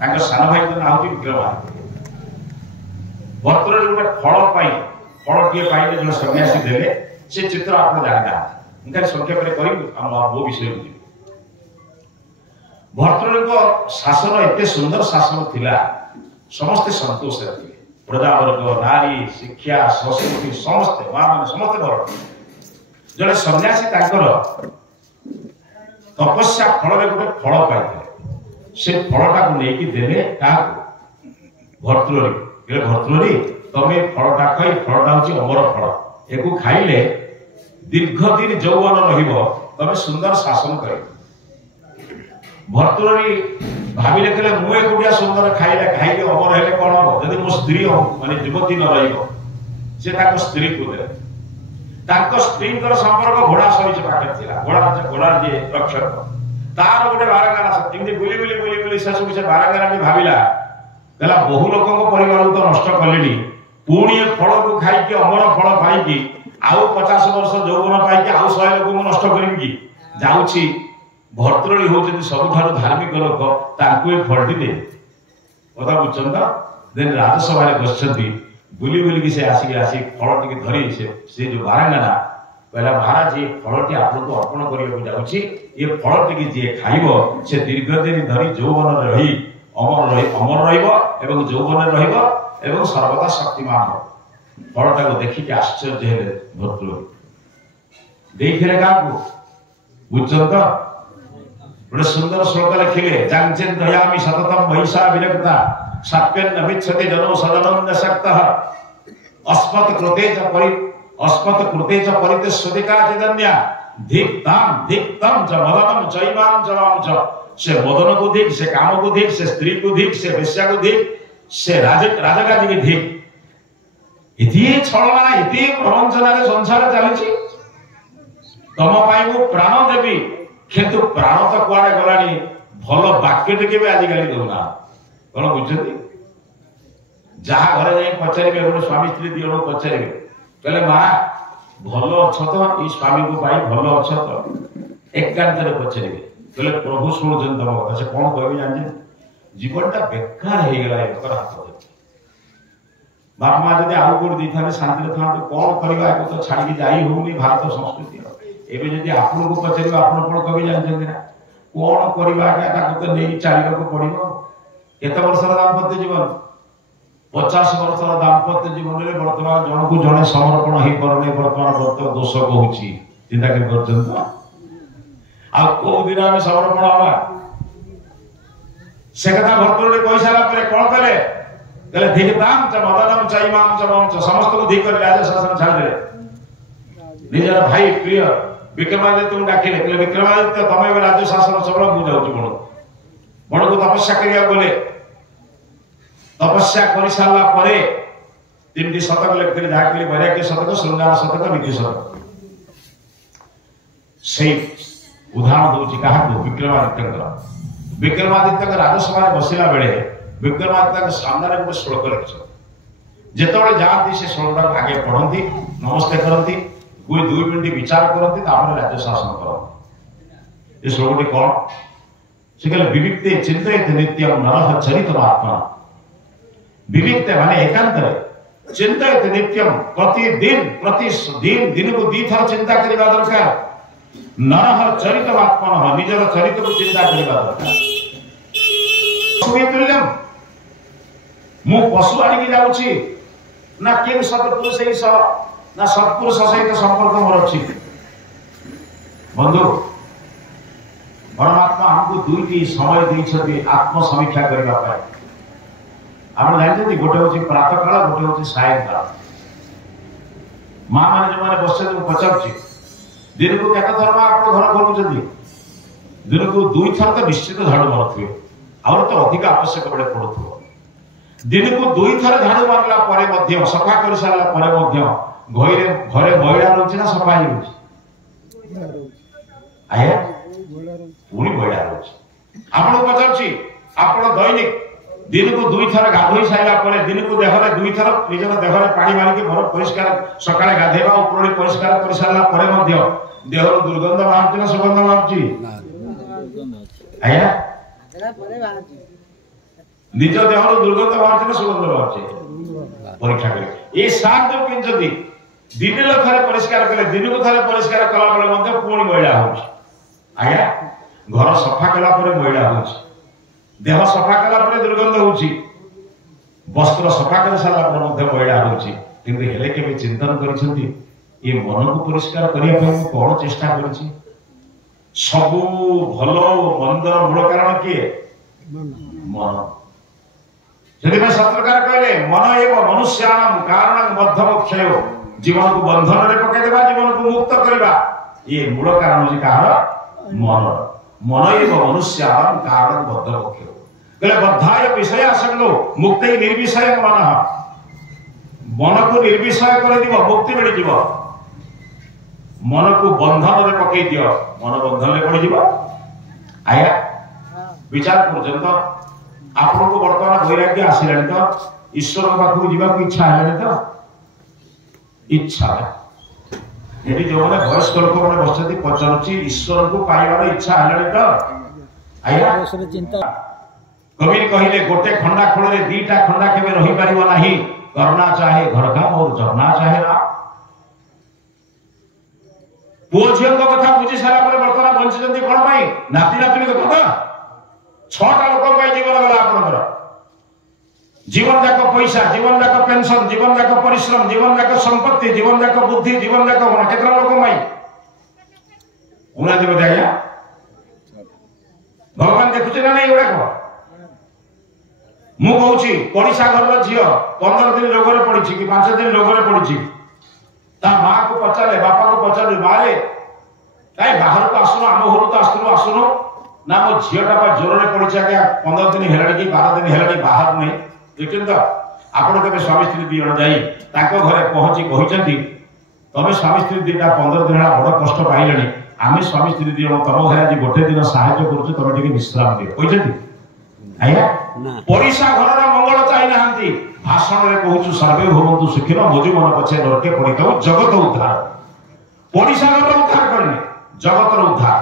सान भाई ना हूँ विक्रमादित्य। भर्तृहरि गोटे फलटीए पाइले जो सन्यासी देले से चित्र आप जानी ना संक्षेप मो विषय भर्तृहरि शासन एत सुंदर शासन थिला समस्ते संतोष थे प्रजावर्ग नारी शिक्षा संस्कृति समस्ते माँ मैंने समस्ते भर जड़े सन्यासी तपस्या फल गोटे फल पाई से फलटा को लेकिन देले भर्तृहरि भर्तृहरि तमे फलटा खाई फलटा हूँ अमर फल या खाइले दीर्घ दिन यौवन रमे सुंदर शासन कर। भर्तृहरि भाविले कहले मु एकुटिया सुंदर खाइले खाइके अमर हेले कौन हम जब मो स्त्री माने युवती न रही स्त्री को दे स्त्री संपर्क घोड़ा सहित पाखे घोड़ा जी रक्षक तार गोटे बारंगाना बुली बुली बुली बुली से बारंगाना भाविला कहला बहु लोक परिवार तो नष्ट कले पुणी फल को खाई अमर फल पाई आउ 50 वर्ष यौवन पाई आउ 100 लोक नष्ट करी जाऊँगी। भर्तृहरि होती सबुठ धार्मिक लोक फलटी दे कथा बुझुन देन राजसभा बस बुली बुलिकी से आसिक फल टी धरी से जो बारंगाना कहला महाराज ये फलटी आपको अर्पण करने ये फल टी जी खाइब से दीर्घ दिन धरी यौवन रही अमर रही यौवन रही सर्वदा शक्तिमान हो फलटा को देखिए आश्चर्य है भर्तृहरि देखिले क्या बुझुन तो गोटे सुंदर श्लोक लिखिले जांचेन दयामि सततम महिषा विरक्ता साप्यन नमिच्छति जनो सदनं न शक्तः अस्मत् कृते च परितेष्वतिका चिदन्या धिक्तम च मदनम चैमां चवां च से मदन को धिक से काम को धिक से स्त्री को धिक से वेश्या को धिक से राजगादी की धिक इति छलना इति प्रवंचना संसार चली तम पाई मु प्राण देवी किंतु प्राण तो कुआड़े गलानी भल वाक्य टे आजिकल दौना कौन बुझे जहाँ घरे जाए पचारे गोटे स्वामी स्त्री दी जन पचारे कहले माँ भल अच्छ तो ये स्वामी को पाई भल अच्छ तो एकांत पचारे कहले प्रभु शुणुन तुम कथा से कौन कह जान जीवनटा बेकार हो गला हाथ बापा माँ जब आउ कौट था शांति था कौन करवा तो छाड़ी जाई होनी भारत संस्कृति एवं जब आपन को पचार आप कौन जानते ना कौन करवा तो नहीं चलने को पड़ो केत वर्षर दाम्पत्य जीवन 50 वर्षर दाम्पत्य जीवन में बर्तमान जन को जड़े समर्पण हो पारे बर्तमान दोष कहूँ चिंता कर दिन आम समर्पण हवा से कथा भर्तृहरि कही सारा कौन कले धिक्ताम च मदनम चैमां चवां च समस्त को धिक राज शासन छाड़े निजर भाई प्रिय विक्रमादित्य को डाकिले कहले विक्रमादित्य तमे राज्य शासन सब मुझे जाऊँ बड़ को तपस्या करिया बोले तपस्या कर सारा परे 3टी शतक लिखते जहाँ कि वैराग्य शतक श्रृंगार शतक नीति शतक से उदाहरण दूसरी क्या विक्रमादित्य राजसभा बसला बेले विक्रमादित्य सामने गोटे श्लोक लिख जिते जाती से श्लोक आगे पढ़ती नमस्ते करती 2 मिनट विचार करती राज्य शासन करती ये श्लोकटी कौन से कहले विविक्ते चिंतित नित्यम नरः चरितमात्मा विविक्ते माने एकांत चिंतित नित्यम प्रतिदिन दिन को 2 थर चिंता करबा दरकार नरः चरितमात्मा निजर चरित्र को चिंता करबा दरकार तुल्यम मु पशु आड़ी जाऊँगी ना केन सत्पुरुष ना सत्पुरुष सहित संपर्क मोर अच्छी बंधु परमात्मा हमको 2टी समय देते आत्मसमीक्षा करने आप जानते गोटे हूँ प्रातः काल गोटे हूँ सायंकाल माँ मैंने जो मैंने बस पचार दिन को केत थर आप घर खोलुं दिन को 2 थर तो निश्चित झाड़ू मारुवे आउर तो अधिक आवश्यक बड़े पड़ो दिन को 2 थर झाड़ू मारला सफा कर सारा घरे मैला रोचे ना सफा आया पुणी मैला रोचे आपको पचार दैनिक दिन को 2 थर गाधोई सारा दिन को देहरे 2 थर निजर देहरे पानी मारिक घर परिष्कार सकाळे गाधेबा उपरोळी परिष्कार कर सारा देहर दुर्गंध बाहर ना सुगंध बाहर आया निज देहर दुर्गंध बाहर सुगंध बाहर परीक्षा करें ये सात जो पिंचती दिन थे परिष्कार कले दिन को थे परिष्कार कला बेले पुणी मैला हो आज्ञा घर सफा कला मैला हो देह सफा कला दुर्गंध हो वस्त्र सफा कर सारा मैला हो चिंतन कर मन को परिष्कार करने कौन चेष्टा कर सबू भल मंदर मूल कारण किए मन से शास्त्रकार कहले मन एवं मनुष्याणाम कारणं बद्धमोक्षय जीवन को बंधन रे पकड़ देबा जीवन को मुक्त करबा ये मूल कारण होची कार मन मन एवं मनुष्याणाम कारणं बद्धमोक्षय कहले बद्धाय विषय आसंगो मुक्ति निर्विषय मनः मन को निर्विषय कर दिबो मुक्ति मिल दिबो मन को बंधन रे पकड़ दियो मन बंधन रे पड़ दिबो आया विचार पर्यंत आपन को वर्तमान वैराग्य आसिलानी तो ईश्वर पाखु जीवा को इच्छा है तो इच्छा ये जो मैंने वयस्क लोक मैंने बसती पचारुची ईश्वर को पाइबार इच्छा है तो आया चिंता कवि कहले गोटे खंडा खोल रे दीटा खंडा केबे रही परिबो नाही करना चाहे घर का और जरना चाहे ना पुओ झियो को कथा बुझी सारा पर वर्तमान बंचिजंती कोन पाई नाती नातुनी को कथा छटा लोक जीवन गला आपनकर जीवन जाक पैसा जीवन जाक पेंशन जीवन जाक परिश्रम जीवन जाक संपत्ति जीवन जाक बुद्धि जीवन जाक मन केतरा लोक माई उना देव आज्ञा भगवान देखुचे ना नहीं उड़ा को मु कहूची पड़िसा घर झियो 15 दिन रोग रे पड़ी कि 5 दिन रोग रे पड़ी ता मां को पचारे बापा को पचारे मारे काई बाहर को आसुनो हम घर तो आसुनो ना मो झीटा जोर में पड़ी आज्ञा 15 दिन है कि 12 दिन है बाहर नहीं देखते तो आपड़ के स्वामी स्त्री दी जन जाई घरे पहुंची कहते तमें स्वामी स्त्री दीटा 15 दिन है बड़ कष्ट पाइले आम स्वामी स्त्री दी जन तुम घरे आज गोटे दिन साहाଯ୍य करुଛୁ तुम टिके विश्राम दियो कहते आज्ञा पड़िसा घर मंगल चाहिए भाषण में कहूँ सर्वे भवन्तु सुखिनो मोजु मन पछे नरके पड़िता जगत उद्धार पड़िसा घर उद्धार करने जगत उद्धार